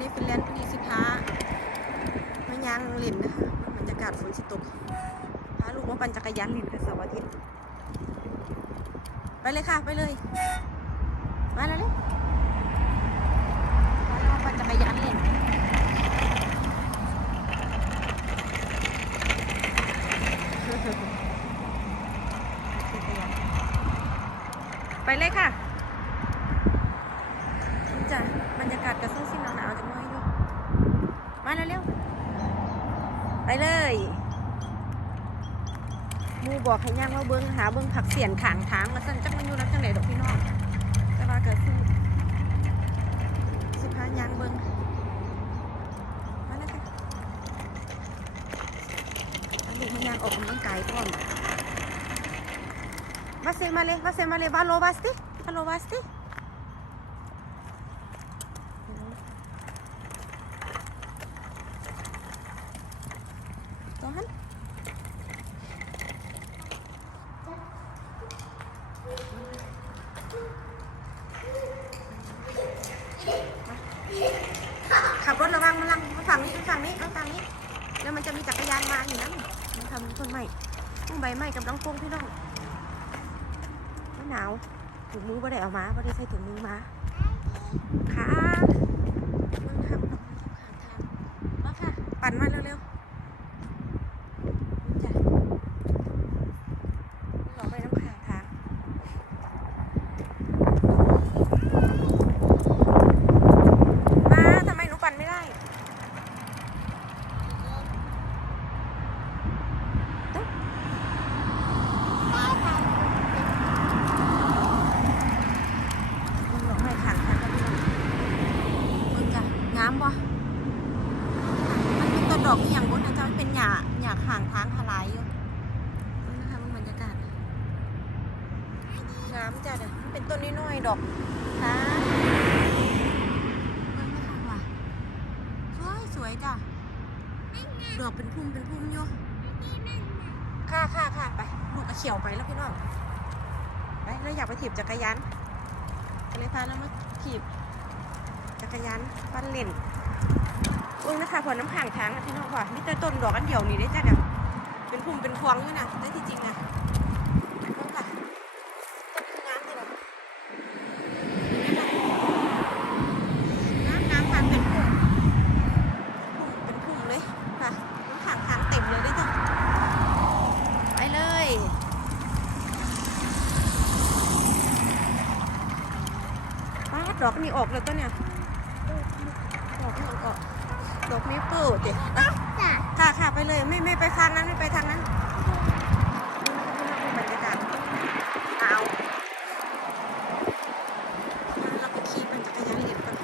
ในฟินแลนด์พอดีสิพาไม่ยางเล่นนะคะบรรยากาศฝนสิตกพาลูกมาปั่นจักรยานเล่นค่ะเสาร์อาทิตย์ไปเลยค่ะ ไปเลยมาแล้วเลยมาปั่นจักรยานเล่นไปเลยค่ะนี่จ้ะบรรยากาศกระซึ่งซิ่งหนาวๆจังเลยอยู่มาเร็วๆไปเลยหมู บอกให้ย่างมาเบิ้งหาเบิ้งผักเสียนขางทางมาสั่นจักมันอยู่นักจังไหนดอกพี่น้องแต่ว่าเกิดขึ้นสิพาย่างเบิ้งมาแล้วค่ะอันลูกมันย่างออกกำลังกายพร้อม Vase, male, vase, male, valo, vasti, valo, vasti. Tuhan. ขับรถระวังมันลังมาฝั่งนี้มาฝั่งนี้เอาฝั่งนี้ แล้วมันจะมีจักรยานมาอยู่นั่นมันทำต้นไม้ต้น ใบไม้กำลังปุ้งพี่น้องไม่หนาวถุงมือบ่ได้เอามาบ่ได้ใส่ถุงมือมาค่ะมึงทำดอกไม้ข้างทางมาค่ะ ปั่นมาเร็วๆนี่จ้ะดอกไม้น้ำข้างทาง มาทำไมหนูปั่นไม่ได้มึงดอกไม้ข้างทางก็พี่น้องมึงจ้ะงามบ่มันเป็นต้นดอกที่อย่างบนนะจ๊ะมันเป็นหญ้าหญ้าข้างทางทลายอยู่มึงนะคะมึงบรรยากาศ งามจ้ะเด้อมันเป็นต้นน้อยๆดอกค่ะเบิ่งนะคะว่ะสวยสวยจ้ะดอกเป็นพุ่มเป็นพุ่มอยู่ค่ะค่ะค่ะไปลูกเอาเขียวไปแล้วพี่น้องไปแล้วอยากไปถีบจักรยานก็เลยพาแล้วมาถีบจักรยานปั้นเล่นอุ้ยนะคะพอน้ำขังทางนะพี่น้องว่ะนี่แต่ต้นดอกอันเดียวนี่ได้จ้ะเนี่ยเป็นพุ่มเป็นพวงอยู่นะได้ที่จริงนะเบิ่งค่ะต้นงามเลย น้ำน้ำทานเป็นพุ่มพุ่มเป็นพุ่มเลยค่ะน้ำขังทางเต็มเลยด้วยจ้ะไปเลยป้า ดดอกนี่ออกเลยตัวเนี่ยดอกนี่ออกดอกนี้เปิดเด็ดค่ะค่ะไปเลยไม่ไม่ไปทางนั้นไม่ไปทางนั้นบรรยากาศหนาวเราไปขี่ปั่นจักรยานเล่นก่อน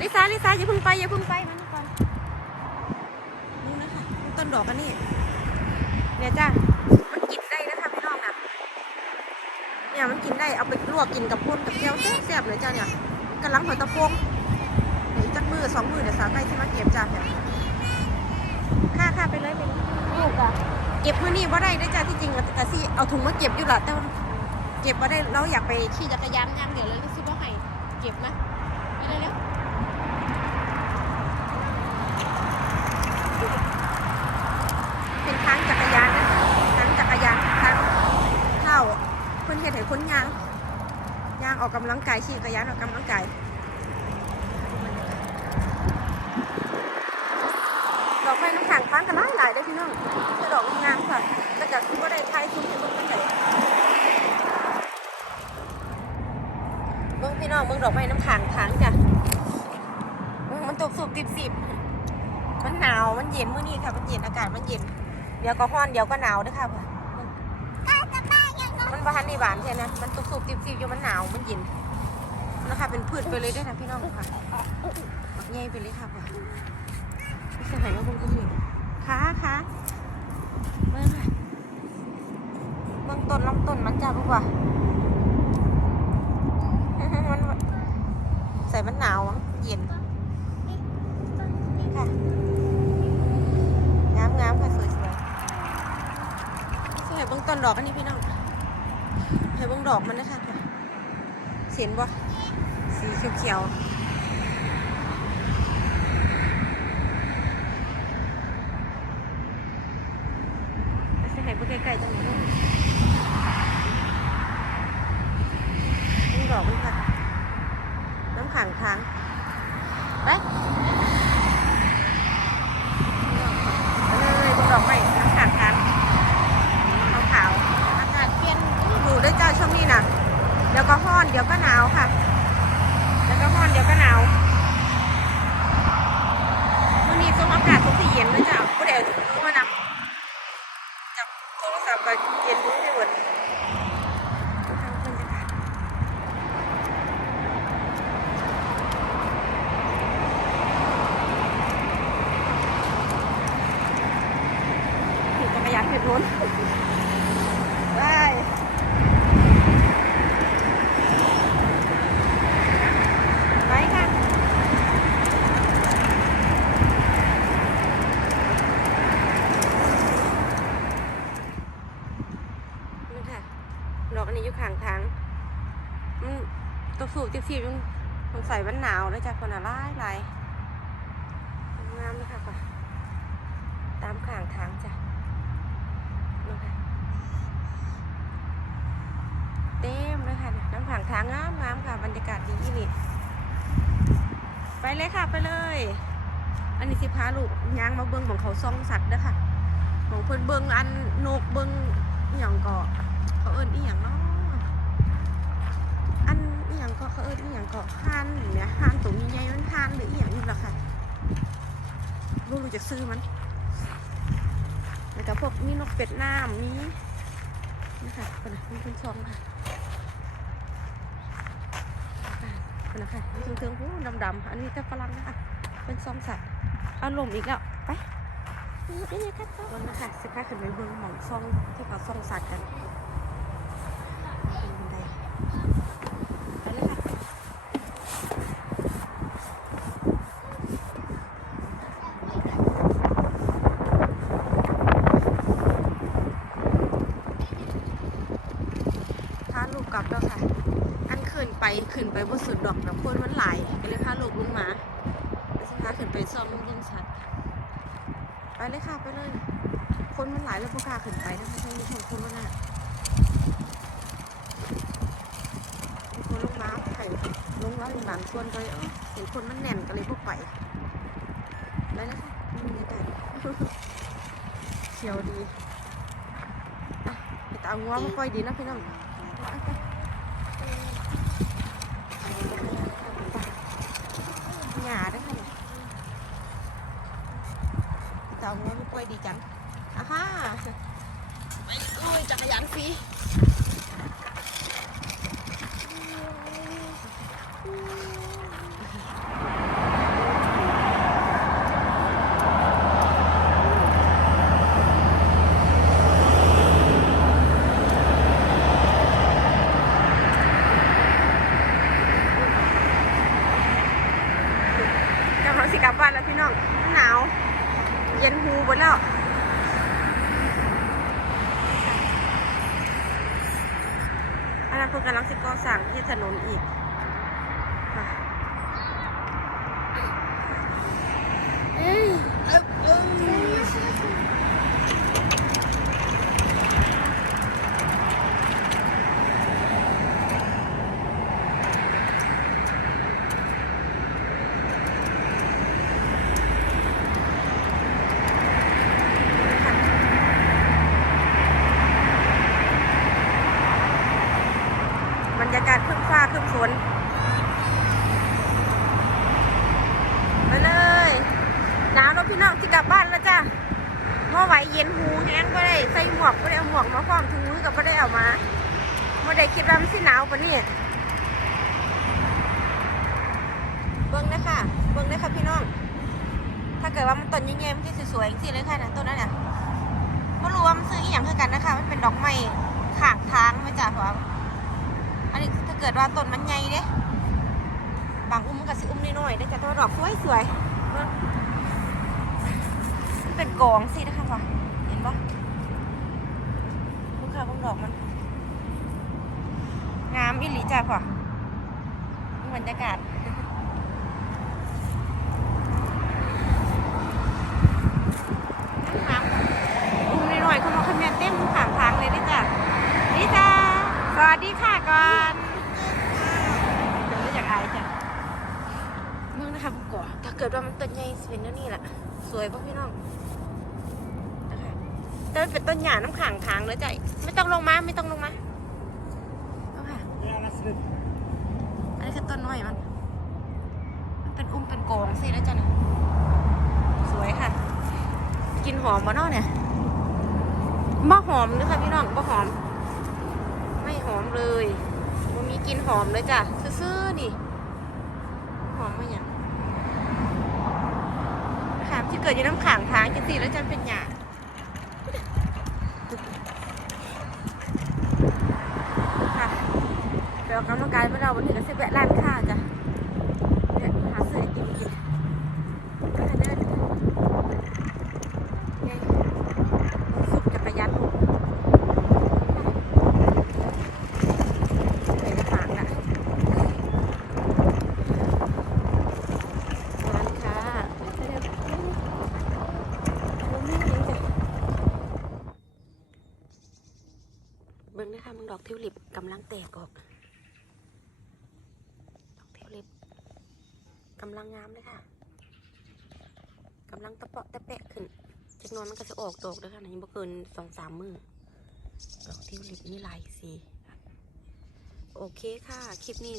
ลิซ่าลิซ่าอย่าเพิ่งไปอย่าเพิ่งไปมานี่ก่อนนี่นะคะต้นดอกอันนี้เนี่ยจ้ามันกินได้นะคะพี่น้องนะ เนี่ยมันกินได้เอาไปลวกกินกับพ่นกับเก้วแซ่บๆเลยจ้าเนี่ยกำลังหัวตะโพงเดี๋ยวจักมือสองมือเดี๋ยวสาวใกล้ที่มาเก็บจ้าเนี่ยค่าค่าไปเลยเป็นลูกอะเก็บมื่อนี้ว่าได้ได้จ้าที่จริงอะกะสิเอาถุงมาเก็บอยู่ล่ะแต่เก็บว่าได้เราอยากไปขี่จักรยานย่างเดี๋ยวเลยก็สิบ่ให้เก็บนะไปเร็วๆ เป็นทางจักรยานนะทางจักรยานทางเท่าเพื่อนเห็น ให้คนยางยางออกกำลังกายขี่กระยานออกกำลังกายดอกไม้น้ำขังค้างกันหลายหลายได้พี่น้องจะดอกงามค่ะแต่จากที่ว่าได้ทายซุ้มให้เบิ่งกันไหนเบิ่งพี่น้องเบิ่งดอกไม้น้ำขังค้างจ้ะเบิ่งมันตกสุบติบสิบมันหนาวมันเย็นเมื้อนี้ค่ะมันเย็นอากาศมันเย็นเดี๋ยวก็ร้อนเดี๋ยวก็หนาวด้วยค่ะ มันบ้านในบ้านใช่ไหมมันตุกสุกติบๆอยู่มันหนาวมันเย็นนะคะเป็นพืชไปเลยด้วยนะพี่น้องค่ะบักใหญ่ไปเลยค่ะค่ะไม่ใช่ไหนมาบุญกันอยู่ขาขาเบิ่งค่ะเบิ่งต้นลำต้นมันจ้าบุกว่ามันใส่มันหนาวเย็นค่ะงามงามค่ะสวยสวยสวยเบิ้งต้นดอกอันนี้พี่น้อง ให้เบิ้งดอกมันนะคะเสียนบ่สสีเขียวๆไปให้เบิ่งใกล้ๆจังเลยเนาะนี่ดอกมันค่ะ น้ำขังทาง ไปเลยบนดอกไม้น้ำขังทางขาวๆอากาศเปลี่ยนดูได้เจ้าช่วงนี้นะเดี๋ยวก็ร้อน เดี๋ยวก็หนาวค่ะ เดี๋ยวก็ร้อนเดี๋ยวก็หนาววันนี้ช่วงอากาศช่วงที่เย็นเลยจ้ะก็เดี๋ยวจะรู้ว่านำจับโทรศัพท์ก็เย็นรู้ไม่หมดดูทางบรรยากาศขี่จักรยานเพชรพ้นไปไปค่ะนี่ค่ะดอกอันนี้อยู่ข้างทางมันต กสูบจิบสิบมันสงสัยมันหนาวแล้วจ้ะคนอะไรลายงามเลยค่ะป่ะตามข้างทางจ้ะนู่นค่ะเต็มเลยค่ะน้ำผังทางงามงามค่ะ บรรยากาศดีนี่ ไปเลยค่ะไปเลย อันนี้สิพาลูกย่างมาเบิ้งของเขาซ่องสัตว์เด้อค่ะของเพิ่นเบิ้งอันนกเบิ้งอหย่างก็เขาเอิ้นอีหยังเนาะ ก็เขาเอิ้นอีหยังก็ห่านเนี่ยห่านตัวใหญ่มันห่านหรืออีหยังนี่แหละค่ะลูกรู้จักซื้อมันแล้วก็พวกมีนกเป็ดน้ำมีนี่ค่ะคนนะมีคนชมค่ะคนนะค่ะมีเทิงๆหูดำๆอันนี้ก็ฝรั่งนะคะเป็นซองสัตว์อาลมณ์อีกแล้วไปนี่นี่ครับบนนะคะสิพาขึ้นไปเบิ่งหมองซองที่เขาซองสัตว์กันเป็นบันไดไปเลยค่ะพาลูกกลับแล้วค่ะ อันขึ้น ไปขึ้นไปบนสุดดอกแบบคนมันหลายก็เลยพาลูกลงมาแล้วสิพาขึ้นไปซ่อมเรื่งชัดไปเลยค่ะไปเลย คนมันหลายแล้วพวกกล้าขึ้นไปนะคะทั้งนี้ทั้งคนมันน่ะคนลงมาไข่ลงแล้วบางส่วนก็เลยเอเห็นคนมันแน่นก็เลยพวกไปไปเลยค่ะบรรยากาศเขียวดีอะไปตางัวมาปล่อยดีนะพี่น้องไปไป หยาด้วยค่ะเนี่ยเต่าง้อมีกล้วย ดีจังอะฮ่าไปลุยจักรยานฟรีกำลังสิกลับบ้านแล้วพี่น้องหนาว เย็นหูหมดแล้วอันนั้นเพิ่งกำลังสิก่อสร้างที่ถนนอีกค่ะเอ้ยเอ้ยเอ้ยบรรยากาศครึ้มฟ้าครึ้มฝนไปเลยหนาวแล้ว พี่น้องที่กลับบ้านแล้วจ้ะเมื่อไหวเย็นหูแห้งก็ได้ใส่หมวกก็ได้เอาหมวกมาพร้อมถุงมือก็ไม่ได้เอามาไม่ได้คิดว่ามันสิหนาวปะเนี่ยเบิ้งนะค่ะเบิ้งนะค่ะพี่น้อง ถ้าเกิดว่ามันต้นแย่ๆมันจะสวยๆจริงๆเลยค่ะนะต้นนั้นน่ะไม่รู้ว่ามันซื้ออีหยังคือกันนะคะ มันเป็นดอกไม้ขางทางไม่จ้ะเพราะว่าอันนี้ถ้าเกิดว่าต้นมันใหญ่เด้บางอุ้มมันก็สิอุ้มน้อยๆได้อแต่ว่าดอกสวยสวยๆ เบิ่งมันเป็นกองสินะคะว่ะเห็นปะลูกค้าเบางดอกมัน งามอิลิจ้ะพ่อมันรรยากาศทางอุ้มหน่อยๆเขาบอกคะแนนเต็มขางทางเลยนี่จ้ะนี่จ้าสวัสดีค่ะก่อนเดี๋ยวไม่อยากอายจ้ะเมื่องนะคะก่อนถ้าเกิดว่ามันต้นใหญ่สิเป็นแล้วนี่แหละสวยป่ะพี่น้อง แต่มันเป็นต้นหญ้าน้ำขางทางเลยจ้ะไม่ต้องลงมาไม่ต้องลงมาเอาค่ะอันนี้คือต้นน้อยมัน มันเป็นอุ้มเป็นโกงสิแล้วจ้ะเนี่ยสวยค่ะ กินหอมบ่นาะเนี่ยบ่หอมเลยค่ะพี่น้องบ่หอม ไม่หอมเลยมันมีกลินหอมเลยจ้ะซื่อๆนี่ หอมมาอย่างขามที่เกิดอยู่น้ำขังทางจังสิแล้วจันเป็นหยาค่ะไป ออกกำลังกายเมื่อเราวันนี้ก็เสแวะร้านค้าจ้ะหาซื้อไอติมกินก็เดินสุกจักรยานไปในฝางน่ะร้านค้าเบิ่งนะคะมึงดอกทิวลิปกำลังแตกออก ดอกทิวลิปกำลังงามเลยค่ะกำลังตะเปาะตะแปะขึ้นจากนอนมันก็จะออกดอกเลยค่ะยังบ่เกินสองสามมือดอกทิวลิปนี่ลายสีโอเคค่ะ คลิปนี้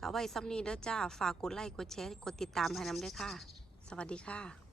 ก็ไว้ซ้ำนี้เด้อจ้า ฝากกดไลค์ กดแชร์ กดติดตามให้น้ำด้วยค่ะ สวัสดีค่ะ